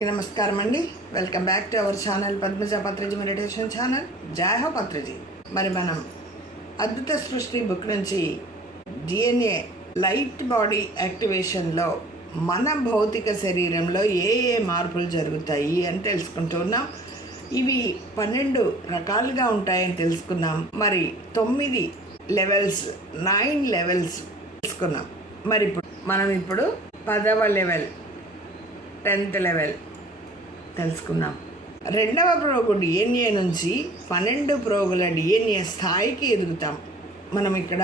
నమస్కారం అండి. Welcome back to our channel Padmaja Patriji meditation channel. జై హో పత్రిజీ. మరి మనం అద్భుత సృష్టి బుక్ నుంచి DNA లైట్ బాడీ యాక్టివేషన్లో మన భౌతిక శరీరంలో ఏ ఏ మార్పులు జరుగుతాయి అని తెలుసుకుంటున్నాం. ఇవి 12 రకాలుగా ఉంటాయని తెలుసుకున్నాం. మరి 9 లెవెల్స్ 9 లెవెల్స్ తెలుసుకున్నాం. మరి మనం ఇప్పుడు 10వ లెవెల్ 10th లెవెల్ తెలుసుకుందాం. 2వ ప్రోగు DNA నుంచి 12 ప్రోగుల DNA స్థాయికి ఎదుగుతాం. మనం ఇక్కడ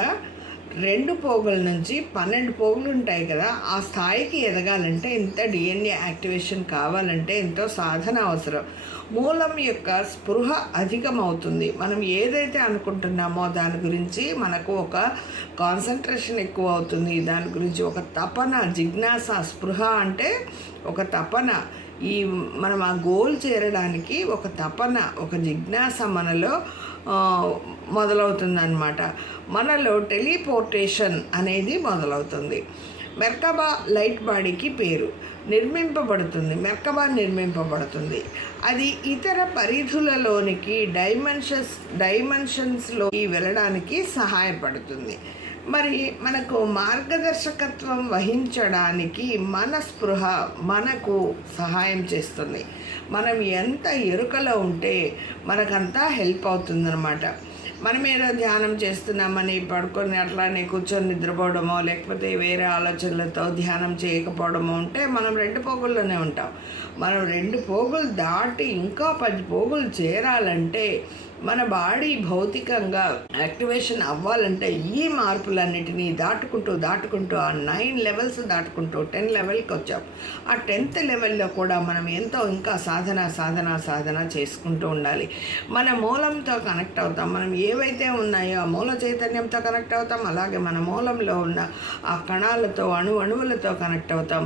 2 పోగుల నుంచి 12 పోగులు ఉంటాయి కదా, ఆ స్థాయికి ఎదగాలంటే ఇంత DNA యాక్టివేషన్ కావాలంటే ఎంతో సాధన అవసరం. మూలం యొక్క స్పృహ అధికమవుతుంది. మనం ఏదైతే అనుకుంటున్నామో దాని గురించి మనకు ఒక కాన్సన్ట్రేషన్ ఎక్కువ అవుతుంది. దాని గురించి ఒక తపన, జిజ్ఞాస. స్పృహ అంటే ఒక తపన. మనం ఆ గోల్ చేరడానికి ఒక తపన, ఒక జిజ్ఞాస మనలో మొదలవుతుందన్నమాట. మనలో టెలిపోర్టేషన్ అనేది మొదలవుతుంది. మెర్కబా లైట్ బాడీకి పేరు. మెర్కబా నిర్మింపబడుతుంది. అది ఇతర పరిధులలోనికి డైమెన్షన్స్లోకి వెళ్ళడానికి సహాయపడుతుంది. మరి మనకు మార్గదర్శకత్వం వహించడానికి మన స్పృహ మనకు సహాయం చేస్తుంది. మనం ఎంత ఎరుకలో ఉంటే మనకంతా హెల్ప్ అవుతుందన్నమాట. మనం ఏదో ధ్యానం చేస్తున్నామని పడుకొని అట్లానే కూర్చొని నిద్రపోవడమో లేకపోతే వేరే ఆలోచనలతో ధ్యానం చేయకపోవడమో ఉంటే మనం 2 పోగుల్లోనే ఉంటాం. మనం 2 పోగులు దాటి ఇంకా 10 పోగులు చేరాలంటే, మన బాడీ భౌతికంగా యాక్టివేషన్ అవ్వాలంటే ఈ మార్పులన్నిటినీ దాటుకుంటూ ఆ 9 లెవెల్స్ దాటుకుంటూ 10 లెవెల్కి వచ్చాం. ఆ 10th లెవెల్లో కూడా మనం ఎంతో ఇంకా సాధన చేసుకుంటూ ఉండాలి. మన మూలంతో కనెక్ట్ అవుతాం. మనం ఏవైతే ఉన్నాయో ఆ మూల చైతన్యంతో కనెక్ట్ అవుతాం. అలాగే మన మూలంలో ఉన్న ఆ కణాలతో, అణువులతో కనెక్ట్ అవుతాం.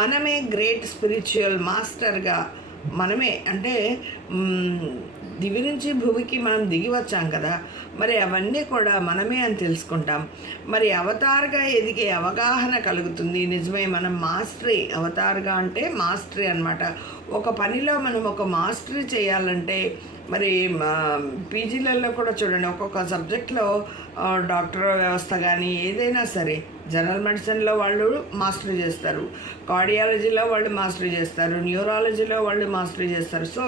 మనమే గ్రేట్ స్పిరిచువల్ మాస్టర్గా, మనమే అంటే దివి నుంచి భూమికి మనం దిగి వచ్చాం కదా, మరి అవన్నీ కూడా మనమే అని తెలుసుకుంటాం. మరి అవతార్గా ఎదిగే అవగాహన కలుగుతుంది. నిజమే, మనం మాస్టరీ, అవతార్గా అంటే మాస్టరీ అన్నమాట. ఒక పనిలో మనం ఒక మాస్టరీ చేయాలంటే, మరి పీజీలలో కూడా చూడండి, ఒక్కొక్క సబ్జెక్ట్లో డాక్టర్ వ్యవస్థ కానీ ఏదైనా సరే, జనరల్ మెడిసిన్లో వాళ్ళు మాస్టరీ చేస్తారు, కార్డియాలజీలో వాళ్ళు మాస్టరీ చేస్తారు, న్యూరాలజీలో వాళ్ళు మాస్టరీ చేస్తారు. సో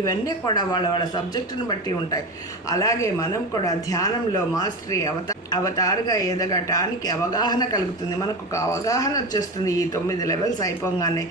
ఇవన్నీ కూడా వాళ్ళ సబ్జెక్టును బట్టి ఉంటాయి. అలాగే మనం కూడా ధ్యానంలో మాస్టరీ, అవతారుగా ఎదగటానికి అవగాహన కలుగుతుంది. మనకు ఒక అవగాహన వచ్చేస్తుంది ఈ 9 లెవెల్స్ అయిపోగానే.